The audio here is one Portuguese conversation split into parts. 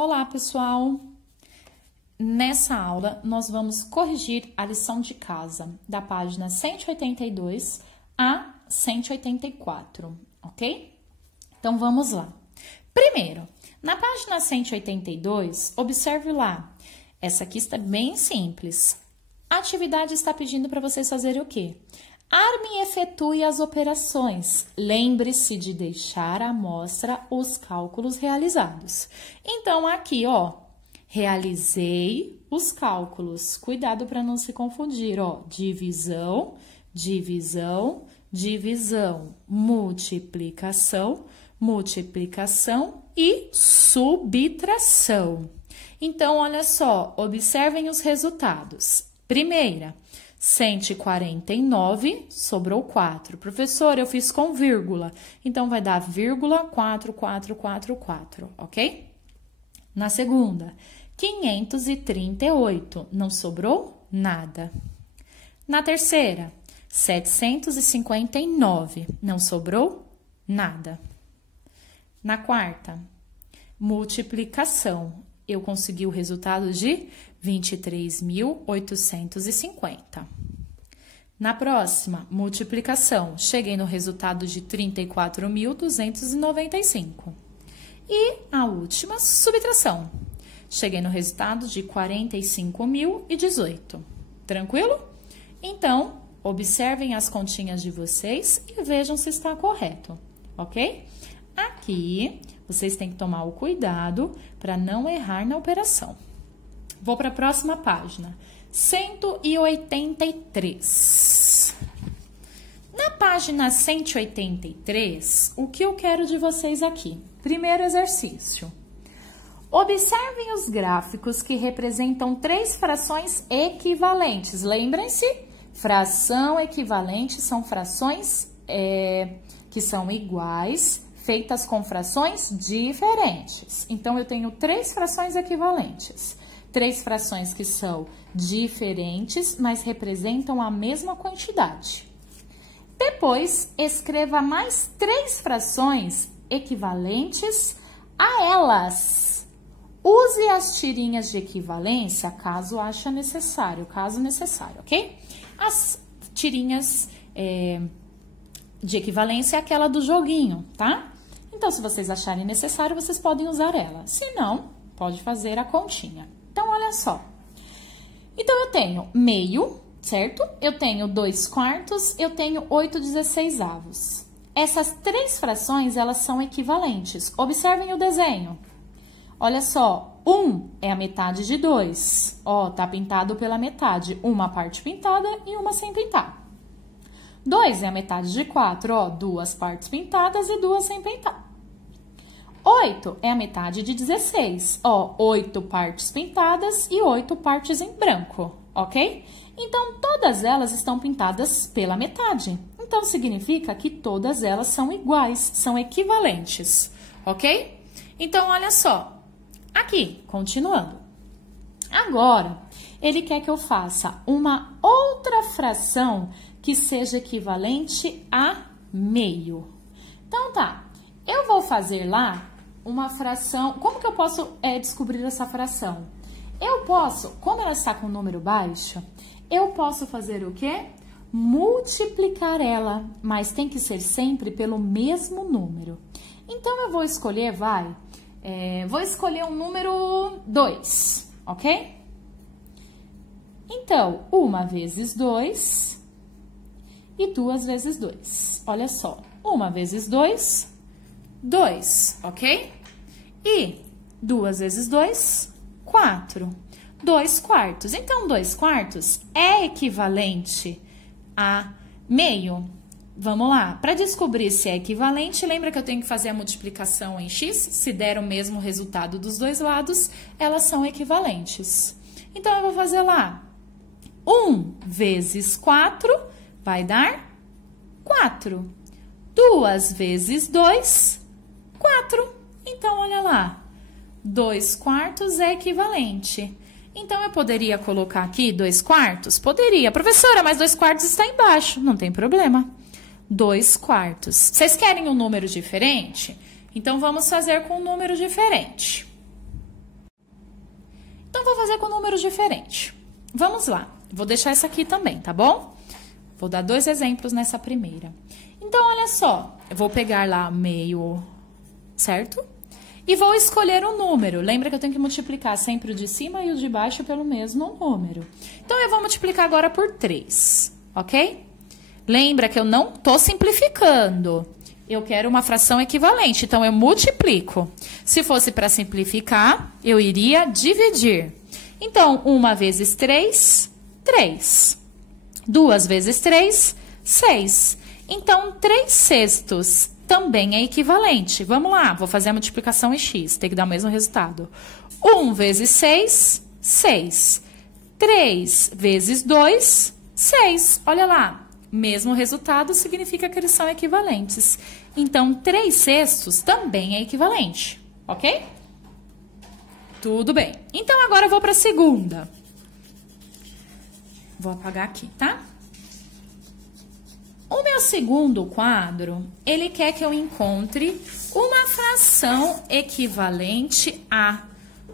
Olá, pessoal! Nessa aula, nós vamos corrigir a lição de casa da página 182 a 184, ok? Então, vamos lá. Primeiro, na página 182, observe lá. Essa aqui está bem simples. A atividade está pedindo para vocês fazerem o quê? Arme e efetue as operações. Lembre-se de deixar à mostra os cálculos realizados. Então, aqui, ó, realizei os cálculos. Cuidado para não se confundir, ó. Divisão, divisão, divisão. Multiplicação, multiplicação e subtração. Então, olha só, observem os resultados. Primeira, 149, sobrou 4. Professor, eu fiz com vírgula, então vai dar vírgula 4444, ok? Na segunda, 538, não sobrou nada. Na terceira, 759, não sobrou nada. Na quarta, multiplicação, eu consegui o resultado de 23.850. Na próxima, multiplicação, cheguei no resultado de 34.295. E a última, subtração, cheguei no resultado de 45.018. Tranquilo? Então, observem as continhas de vocês e vejam se está correto, ok? Aqui, vocês têm que tomar o cuidado para não errar na operação. Vou para a próxima página, 183. Na página 183, o que eu quero de vocês aqui? Primeiro exercício. Observem os gráficos que representam três frações equivalentes. Lembrem-se, fração equivalente são frações que são iguais, feitas com frações diferentes. Então, eu tenho três frações equivalentes. Três frações que são diferentes, mas representam a mesma quantidade. Depois, escreva mais três frações equivalentes a elas. Use as tirinhas de equivalência caso ache necessário, ok? As tirinhas de equivalência é aquela do joguinho, tá? Então, se vocês acharem necessário, vocês podem usar ela. Se não, pode fazer a continha. Então, olha só. Então, eu tenho meio, certo? Eu tenho 2/4, eu tenho 8/16. Essas três frações, elas são equivalentes. Observem o desenho. Olha só, 1 é a metade de 2. Ó, tá pintado pela metade. Uma parte pintada e uma sem pintar. 2 é a metade de 4, ó, 2 partes pintadas e 2 sem pintar. 8 é a metade de 16, ó, 8 partes pintadas e 8 partes em branco, ok? Então, todas elas estão pintadas pela metade. Então, significa que todas elas são iguais, são equivalentes, ok? Então, olha só. Aqui, continuando. Agora, ele quer que eu faça uma outra fração que seja equivalente a meio. Então, tá. Eu vou fazer lá uma fração. Como que eu posso descobrir essa fração? Eu posso, como ela está com um número baixo, eu posso fazer o quê? Multiplicar ela, mas tem que ser sempre pelo mesmo número. Então, eu vou escolher, vou escolher um número 2, ok? Então, 1 vezes 2 e 2 vezes 2. Olha só, 1 vezes 2, 2, ok? E 2 vezes 2, 4. 2/4. Então, 2/4 é equivalente a meio. Vamos lá. Para descobrir se é equivalente, lembra que eu tenho que fazer a multiplicação em x? Se der o mesmo resultado dos dois lados, elas são equivalentes. Então, eu vou fazer lá. 1 vezes 4 vai dar 4. 2 vezes 2, 4. Então, olha lá. 2/4 é equivalente. Então, eu poderia colocar aqui 2/4? Poderia. Professora, mas 2/4 está embaixo. Não tem problema. 2/4. Vocês querem um número diferente? Então, vamos fazer com um número diferente. fazer com número diferente. Vamos lá. Vou deixar essa aqui também, tá bom? Vou dar 2 exemplos nessa primeira. Então, olha só. Eu vou pegar lá meio, certo? E vou escolher um número. Lembra que eu tenho que multiplicar sempre o de cima e o de baixo pelo mesmo número. Então, eu vou multiplicar agora por 3, ok? Lembra que eu não tô simplificando. Eu quero uma fração equivalente, então eu multiplico. Se fosse para simplificar, eu iria dividir. Então, 1 vezes 3, 3. 2 vezes 3, 6. Então, 3/6 também é equivalente. Vamos lá, vou fazer a multiplicação em x, tem que dar o mesmo resultado. 1 vezes 6, 6. 3 vezes 2, 6. Olha lá. Mesmo resultado significa que eles são equivalentes. Então, 3/6 também é equivalente, ok? Tudo bem. Então, agora eu vou para a segunda. Vou apagar aqui, tá? O meu segundo quadro, ele quer que eu encontre uma fração equivalente a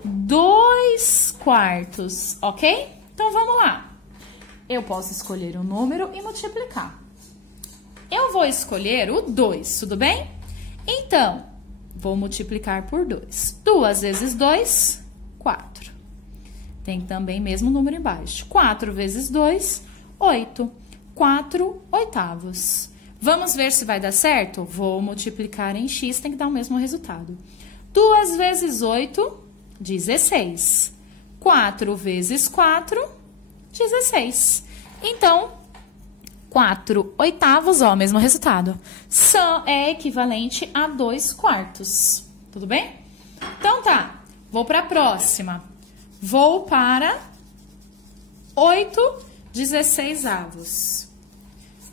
2/4, ok? Então, vamos lá. Eu posso escolher um número e multiplicar. Eu vou escolher o 2, tudo bem? Então, vou multiplicar por 2. 2 vezes 2, 4. Tem também mesmo número embaixo. 4 vezes 2, 8. 4/8. Vamos ver se vai dar certo? Vou multiplicar em x, tem que dar o mesmo resultado. 2 vezes 8, 16. 4 vezes 4, 16. Então, 4/8, ó, mesmo resultado. É equivalente a 2/4. Tudo bem? Então, tá. Vou para a próxima. Vou para 8/16.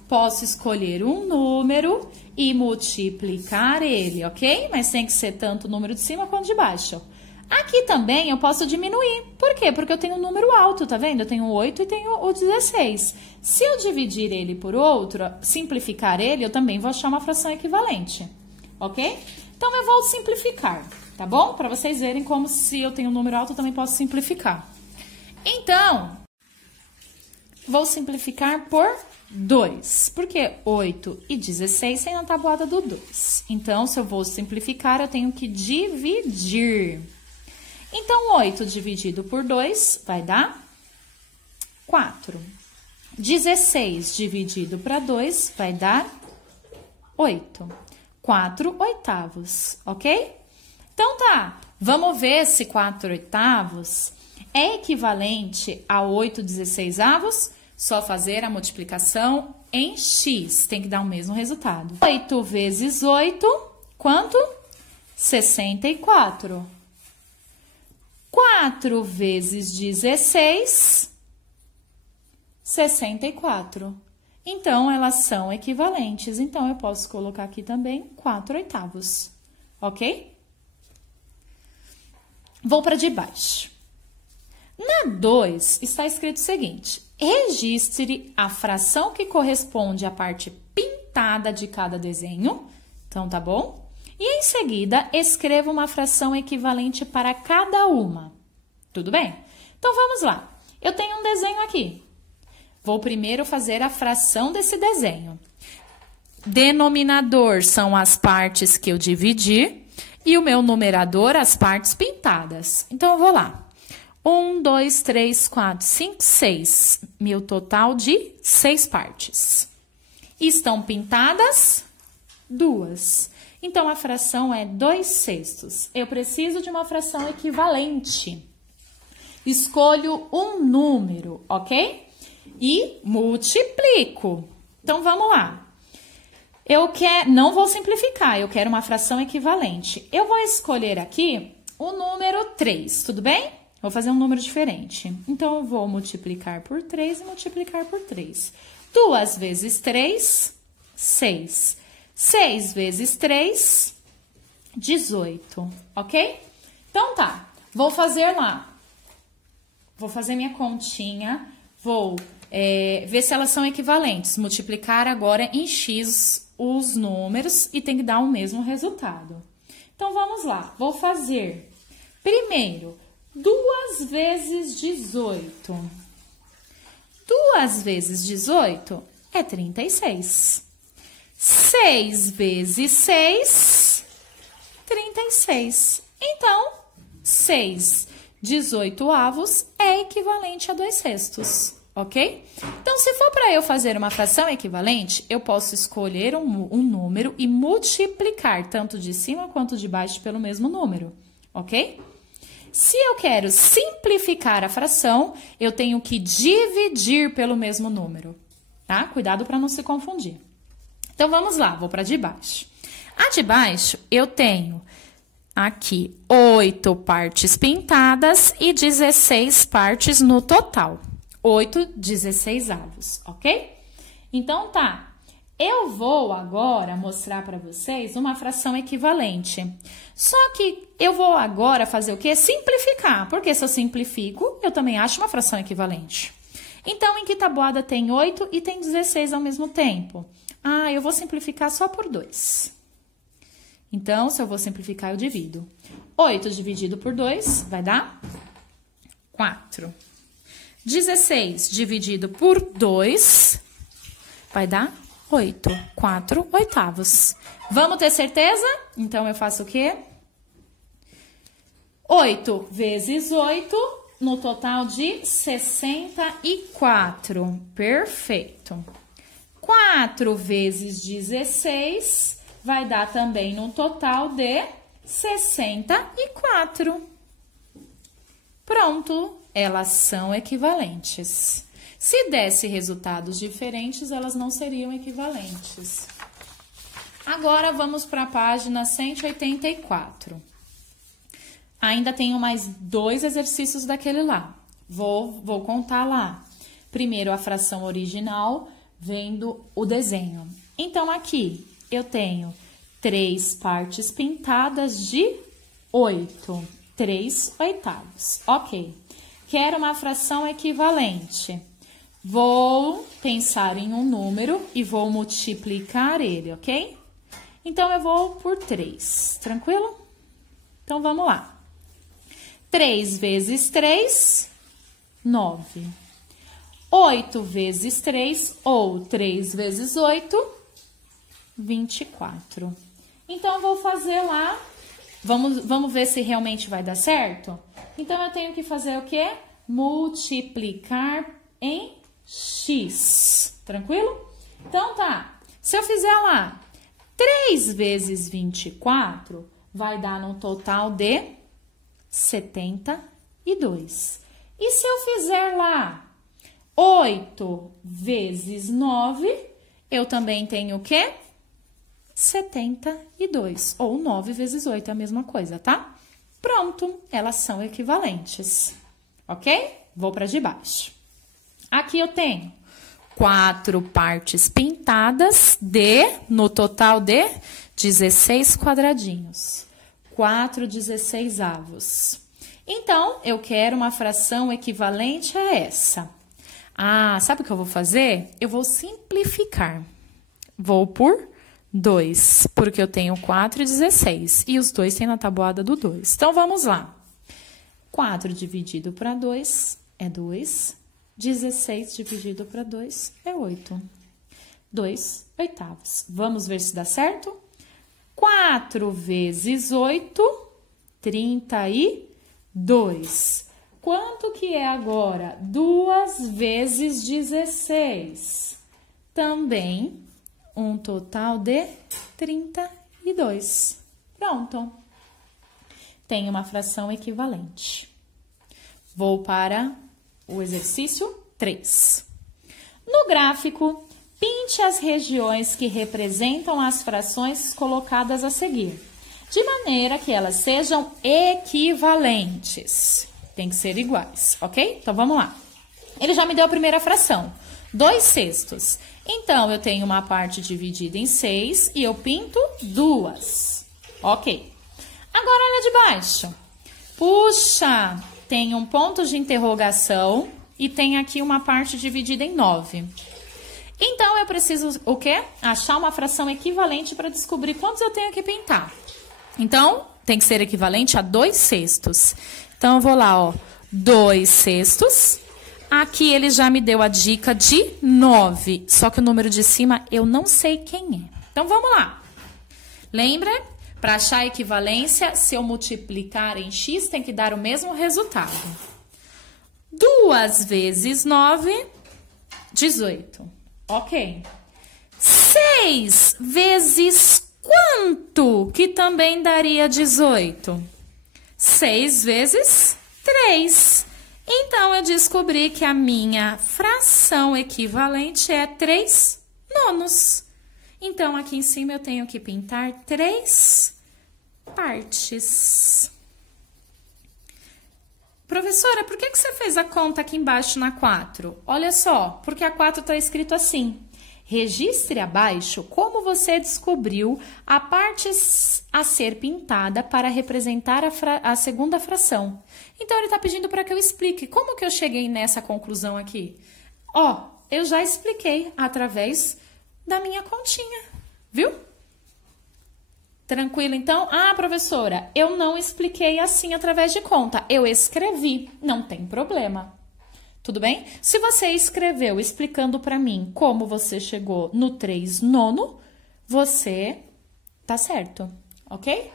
Posso escolher um número e multiplicar ele, ok? Mas tem que ser tanto o número de cima quanto de baixo. Aqui também eu posso diminuir. Por quê? Porque eu tenho um número alto, tá vendo? Eu tenho o 8 e tenho o 16. Se eu dividir ele por outro, simplificar ele, eu também vou achar uma fração equivalente, ok? Então, eu vou simplificar, tá bom? Para vocês verem como se eu tenho um número alto, eu também posso simplificar. Então, vou simplificar por 2, porque 8 e 16 tem na tabuada do 2. Então, se eu vou simplificar, eu tenho que dividir. Então, 8 dividido por 2 vai dar 4. 16 dividido para 2 vai dar 8. 4/8, ok? Então, tá. Vamos ver se 4/8 é equivalente a 8/16. Só fazer a multiplicação em x. Tem que dar o mesmo resultado. 8 vezes 8, quanto? 64. 4 vezes 16, 64. Então, elas são equivalentes. Então, eu posso colocar aqui também 4/8, ok? Vou para de baixo. Na 2, está escrito o seguinte: registre a fração que corresponde à parte pintada de cada desenho. Então, tá bom? E, em seguida, escreva uma fração equivalente para cada uma. Tudo bem? Então, vamos lá. Eu tenho um desenho aqui. Vou primeiro fazer a fração desse desenho. Denominador são as partes que eu dividi e o meu numerador, as partes pintadas. Então, eu vou lá. 1, 2, 3, 4, 5, 6. Meu total de 6 partes. Estão pintadas 2. Então, a fração é 2/6. Eu preciso de uma fração equivalente. Escolho um número, ok? E multiplico. Então, vamos lá. Não vou simplificar, eu quero uma fração equivalente. Eu vou escolher aqui o número 3, tudo bem? Vou fazer um número diferente. Então, eu vou multiplicar por 3 e multiplicar por 3. 2 vezes 3, 6. 6 vezes 3, 18, ok? Então, tá. Vou fazer lá. Vou fazer minha continha. Vou ver se elas são equivalentes. Multiplicar agora em x os números e tem que dar o mesmo resultado. Então, vamos lá. Vou fazer primeiro 2 vezes 18. 2 vezes 18 é 36. 6 vezes 6, 36. Então, 6 18avos é equivalente a 2/6, ok? Então, se for para eu fazer uma fração equivalente, eu posso escolher um número e multiplicar tanto de cima quanto de baixo pelo mesmo número, ok? Se eu quero simplificar a fração, eu tenho que dividir pelo mesmo número, tá? Cuidado para não se confundir. Então, vamos lá, vou para de baixo. A de baixo, eu tenho aqui 8 partes pintadas e 16 partes no total. 8 16avos, ok? Então, tá. Eu vou agora mostrar para vocês uma fração equivalente. Só que eu vou agora fazer o quê? Simplificar. Porque se eu simplifico, eu também acho uma fração equivalente. Então, em que tabuada tem 8 e tem 16 ao mesmo tempo? Ah, eu vou simplificar só por 2. Então, se eu vou simplificar, eu divido. 8 dividido por 2 vai dar 4. 16 dividido por 2 vai dar 8. 4/8. Vamos ter certeza? Então, eu faço o quê? 8 vezes 8, no total de 64. Perfeito. 4 vezes 16 vai dar também no total de 64. Pronto, elas são equivalentes. Se desse resultados diferentes, elas não seriam equivalentes. Agora, vamos para a página 184. Ainda tenho mais 2 exercícios daquele lá. Vou contar lá. Primeiro, a fração original, vendo o desenho. Então, aqui, eu tenho 3 partes pintadas de 8. 3/8. Ok. Quero uma fração equivalente. Vou pensar em um número e vou multiplicar ele, ok? Então, eu vou por 3. Tranquilo? Então, vamos lá. 3 vezes 3, 9. 8 vezes 3, ou 3 vezes 8, 24. Então, eu vou fazer lá. Vamos ver se realmente vai dar certo? Então, eu tenho que fazer o quê? Multiplicar em x. Tranquilo? Então, tá. Se eu fizer lá 3 vezes 24, vai dar no total de 72. E se eu fizer lá 8 vezes 9, eu também tenho o quê? 72. Ou 9 vezes 8 é a mesma coisa, tá? Pronto, elas são equivalentes. Ok? Vou para de baixo. Aqui eu tenho 4 partes pintadas no total de 16 quadradinhos. 4 16avos. Então, eu quero uma fração equivalente a essa. Ah, sabe o que eu vou fazer? Eu vou simplificar. Vou por 2, porque eu tenho 4 e 16. E os dois tem na tabuada do 2. Então, vamos lá. 4 dividido para 2 é 2. 16 dividido para 2 é 8. 2/8. Vamos ver se dá certo? 4 vezes 8, 32. Quanto que é agora? 2 vezes 16. Também um total de 32. Pronto. Tem uma fração equivalente. Vou para o exercício 3. No gráfico, pinte as regiões que representam as frações colocadas a seguir, de maneira que elas sejam equivalentes. Tem que ser iguais, ok? Então, vamos lá. Ele já me deu a primeira fração, 2/6. Então, eu tenho uma parte dividida em 6 e eu pinto 2. Ok. Agora, olha de baixo. Puxa, tem um ponto de interrogação e tem aqui uma parte dividida em 9. Então, eu preciso o quê? Achar uma fração equivalente para descobrir quantos eu tenho que pintar. Então, tem que ser equivalente a 2/6. Então, eu vou lá, ó, 2/6. Aqui ele já me deu a dica de 9, só que o número de cima eu não sei quem é. Então, vamos lá. Lembra? Para achar a equivalência, se eu multiplicar em x, tem que dar o mesmo resultado. 2 vezes 9, 18. Ok. 6 vezes quanto? Que também daria 18. 6 vezes 3. Então, eu descobri que a minha fração equivalente é 3 nonos. Então, aqui em cima eu tenho que pintar 3 partes. Professora, por que você fez a conta aqui embaixo na 4? Olha só, porque a 4 está escrito assim. Registre abaixo como você descobriu a parte a ser pintada para representar a segunda fração. Então, ele está pedindo para que eu explique como que eu cheguei nessa conclusão aqui. Ó, eu já expliquei através da minha continha, viu? Tranquilo, então? Ah, professora, eu não expliquei assim através de conta. Eu escrevi, não tem problema. Tudo bem? Se você escreveu explicando para mim como você chegou no 3 nono, você tá certo, ok?